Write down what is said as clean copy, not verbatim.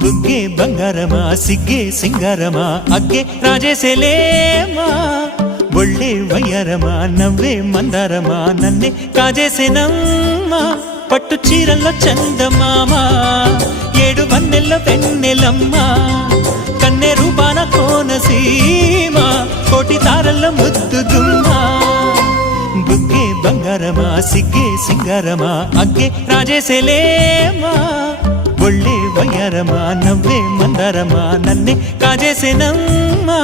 బుగ్గే బంగారమా సిగ్గే సింగారమా అగ్గే రాజేసేలేమా ఒళ్ళే వయ్యారమా నవ్వే మందారమా నన్నే కాజేసేనమ్మా పట్టు చీరల్లో చందమామా ఏడు వన్నెల్లో పెన్నెలమ్మా కన్నె రూపాన కోనసీమ కోటి తారల్లో ముద్దుదుమ్మా బుగ్గే బంగారమా సిగ్గే సింగారమా అగ్గే రాజేసేలేమా ఒళ్ళే వయ్యారమా నవ్వే మందారమా నన్నే కాజేసేనమ్మా